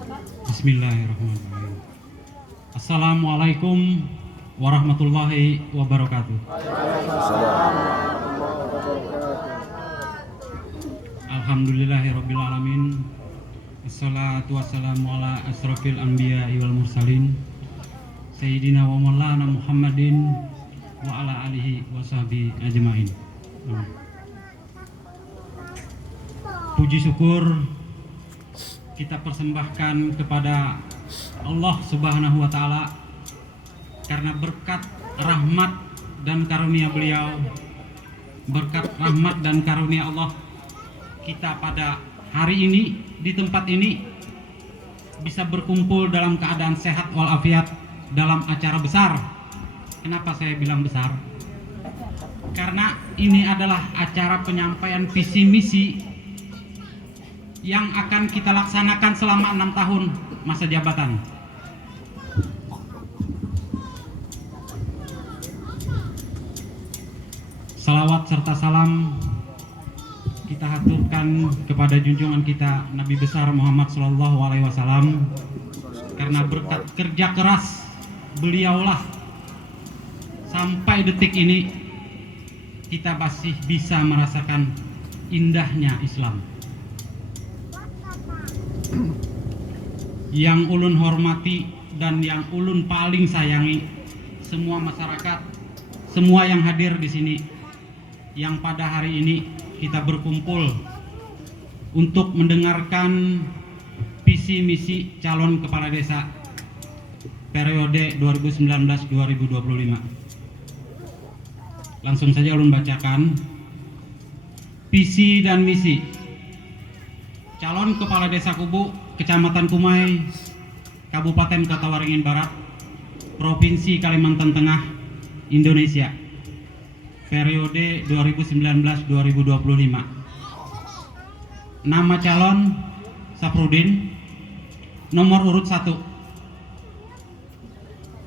Bismillahirrahmanirrahim. Assalamualaikum warahmatullahi wabarakatuh. Alhamdulillahirabbil alamin. Assalatu wassalamu ala asrofil anbiya wal mursalin Sayyidina wa maulana Muhammadin wa ala alihi wa sahbihi ajma'in. Puji syukur kita persembahkan kepada Allah Subhanahu wa taala karena berkat rahmat dan karunia beliau, berkat rahmat dan karunia Allah, kita pada hari ini di tempat ini bisa berkumpul dalam keadaan sehat walafiat dalam acara besar. Kenapa saya bilang besar? Karena ini adalah acara penyampaian visi misi yang akan kita laksanakan selama 6 tahun masa jabatan. Salawat serta salam kita haturkan kepada junjungan kita Nabi besar Muhammad SAW, karena berkat kerja keras beliaulah sampai detik ini kita masih bisa merasakan indahnya Islam. Yang ulun hormati dan yang ulun paling sayangi semua masyarakat, semua yang hadir di sini, yang pada hari ini kita berkumpul untuk mendengarkan visi misi calon kepala desa periode 2019-2025. Langsung saja ulun bacakan visi dan misi calon kepala desa Kubu, Kecamatan Kumai, Kabupaten Kota Waringin Barat, Provinsi Kalimantan Tengah, Indonesia, periode 2019-2025. Nama calon Saprudin, nomor urut 1.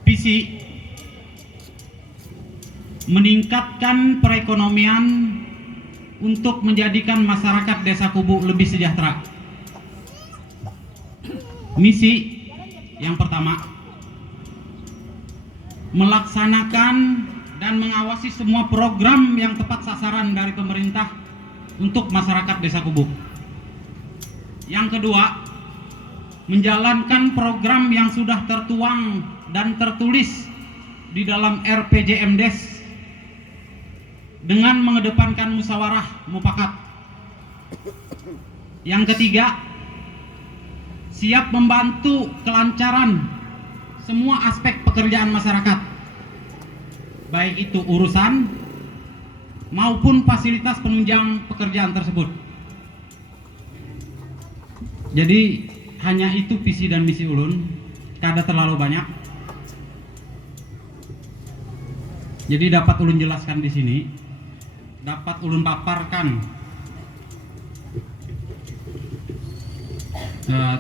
Visi meningkatkan perekonomian untuk menjadikan masyarakat Desa Kubu lebih sejahtera. Misi yang pertama, melaksanakan dan mengawasi semua program yang tepat sasaran dari pemerintah untuk masyarakat Desa Kubu. Yang kedua, menjalankan program yang sudah tertuang dan tertulis di dalam RPJMDes dengan mengedepankan musyawarah mufakat. Yang ketiga, siap membantu kelancaran semua aspek pekerjaan masyarakat, baik itu urusan maupun fasilitas penunjang pekerjaan tersebut. Jadi hanya itu visi dan misi ulun, kada terlalu banyak. Jadi dapat ulun jelaskan di sini, dapat ulun paparkan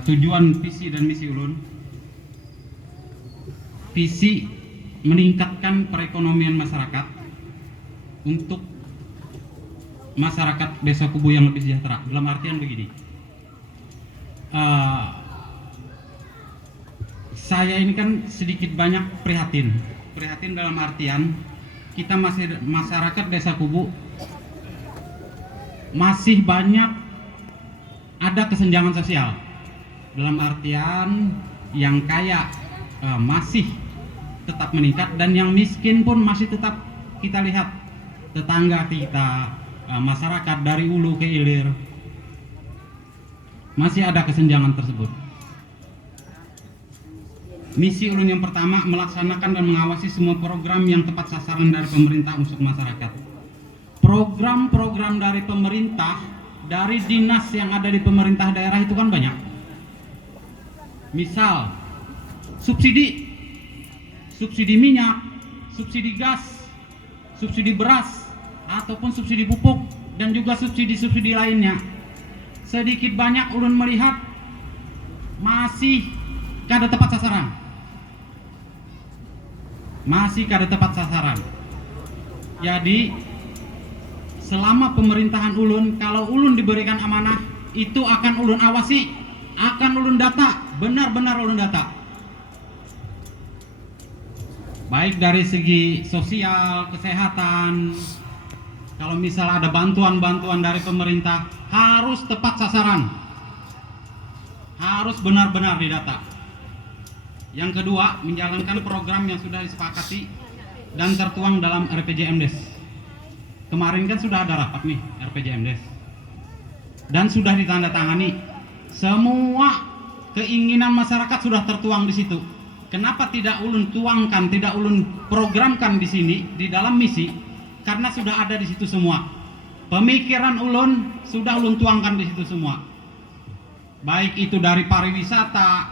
tujuan visi dan misi ulun. Visi meningkatkan perekonomian masyarakat untuk masyarakat Desa Kubu yang lebih sejahtera. Dalam artian begini, saya ini kan sedikit banyak prihatin dalam artian kita masih masyarakat Desa Kubu masih banyak ada kesenjangan sosial. Dalam artian yang kaya masih tetap meningkat dan yang miskin pun masih tetap kita lihat tetangga kita, masyarakat dari hulu ke hilir masih ada kesenjangan tersebut. Misi ulun yang pertama, melaksanakan dan mengawasi semua program yang tepat sasaran dari pemerintah untuk masyarakat. Program-program dari pemerintah, dari dinas yang ada di pemerintah daerah itu kan banyak. Misal subsidi minyak, subsidi gas, subsidi beras, ataupun subsidi pupuk, dan juga subsidi-subsidi lainnya. Sedikit banyak ulun melihat masih kada tepat sasaran. Jadi selama pemerintahan ulun, kalau ulun diberikan amanah, itu akan ulun awasi akan ulun data, benar-benar ulun data. Baik dari segi sosial, kesehatan, kalau misal ada bantuan-bantuan dari pemerintah, harus tepat sasaran, harus benar-benar didata. Yang kedua, menjalankan program yang sudah disepakati dan tertuang dalam RPJMDes. Kemarin kan sudah ada rapat nih RPJMDes dan sudah ditandatangani. Semua keinginan masyarakat sudah tertuang di situ. Kenapa tidak ulun tuangkan, tidak ulun programkan di sini di dalam misi? Karena sudah ada di situ semua. Pemikiran ulun sudah ulun tuangkan di situ semua. Baik itu dari pariwisata,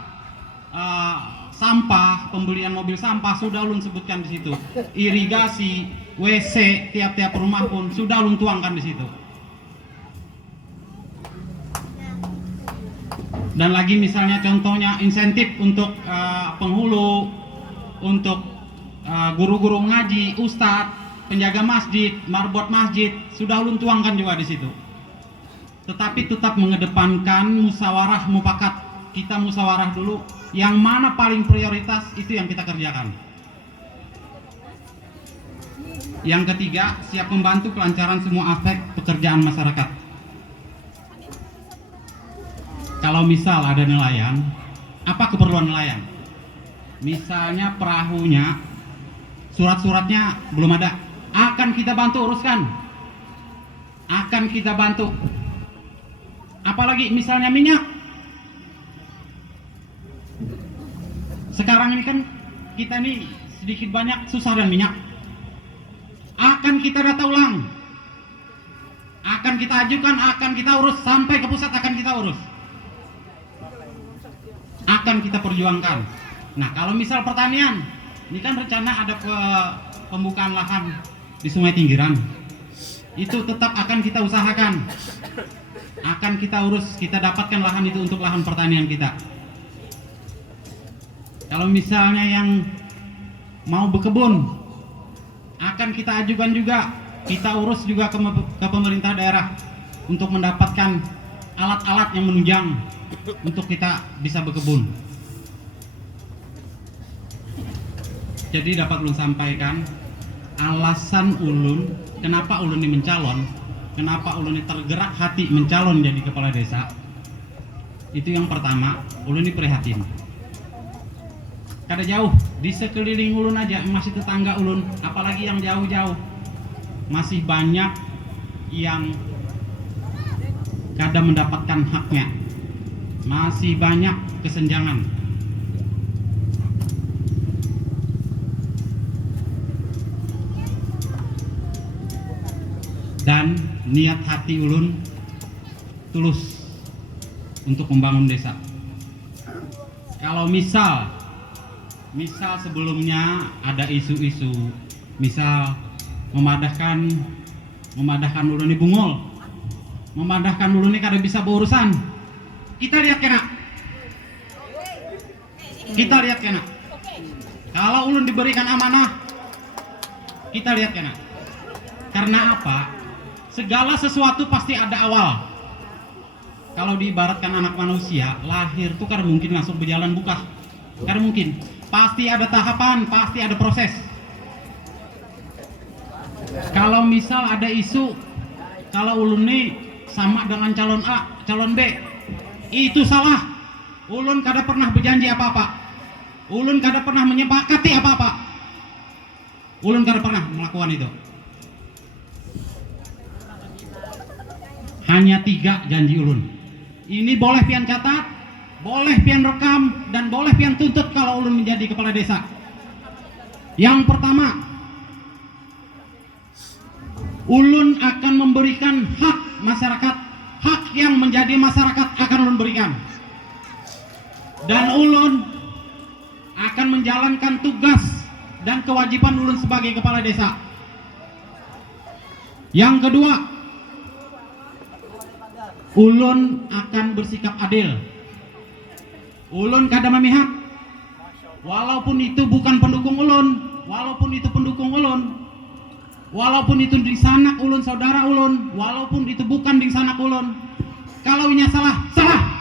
sampah, pembelian mobil sampah sudah ulun sebutkan di situ. Irigasi, WC tiap-tiap rumah pun sudah ulun tuangkan di situ. Dan lagi misalnya contohnya insentif untuk penghulu, untuk guru-guru ngaji, ustadz, penjaga masjid, marbot masjid sudah ulun tuangkan juga di situ. Tetapi tetap mengedepankan musyawarah mufakat. Kita musyawarah dulu, yang mana paling prioritas itu yang kita kerjakan. Yang ketiga, siap membantu kelancaran semua aspek pekerjaan masyarakat. Kalau misal ada nelayan, apa keperluan nelayan? Misalnya perahunya, surat-suratnya belum ada, akan kita bantu uruskan. Akan kita bantu. Apalagi misalnya minyak. Sekarang ini kan kita nih sedikit banyak susah dengan minyak. Akan kita data ulang. Akan kita ajukan, akan kita urus, sampai ke pusat akan kita urus. Akan kita perjuangkan. Nah, kalau misal pertanian, ini kan rencana ada pembukaan lahan di Sungai Tinggiran. Itu tetap akan kita usahakan. Akan kita urus, kita dapatkan lahan itu untuk lahan pertanian kita. Kalau misalnya yang mau berkebun, akan kita ajukan juga, kita urus juga ke pemerintah daerah untuk mendapatkan alat-alat yang menunjang untuk kita bisa berkebun. Jadi dapat ulun sampaikan alasan ulun kenapa ulun ini mencalon, kenapa ulun ini tergerak hati mencalon jadi kepala desa. Itu yang pertama, ulun ini prihatin. Kada jauh di sekeliling ulun aja, masih tetangga ulun, apalagi yang jauh-jauh, masih banyak yang kada mendapatkan haknya. Masih banyak kesenjangan. Dan niat hati ulun tulus untuk membangun desa. Kalau misal sebelumnya ada isu-isu, misal memadahkan ulun ini bungul, memadahkan ulun ini kada bisa berurusan. Kita lihat kena. Kalau ulun diberikan amanah, kita lihat kena. Karena apa? Segala sesuatu pasti ada awal. Kalau diibaratkan anak manusia, lahir tuh kada mungkin langsung berjalan buka. Kada mungkin. Pasti ada tahapan, pasti ada proses. Kalau misal ada isu, kalau ulun nih sama dengan calon A, calon B, itu salah. Ulun kada pernah berjanji apa-apa. Ulun kada pernah menyepakati apa-apa. Ulun kada pernah melakukan itu. Hanya 3 janji ulun. Ini boleh pian catat, boleh pian rekam, dan boleh pian tuntut kalau ulun menjadi kepala desa. Yang pertama, ulun akan memberikan hak masyarakat. Hak yang menjadi masyarakat akan ulun berikan. Dan ulun akan menjalankan tugas dan kewajiban ulun sebagai kepala desa. Yang kedua, ulun akan bersikap adil. Ulun kada memihak. Walaupun itu bukan pendukung ulun, walaupun itu pendukung ulun, walaupun itu di sanak ulun, saudara ulun, walaupun itu bukan di sanak ulun, kalau ini salah, salah.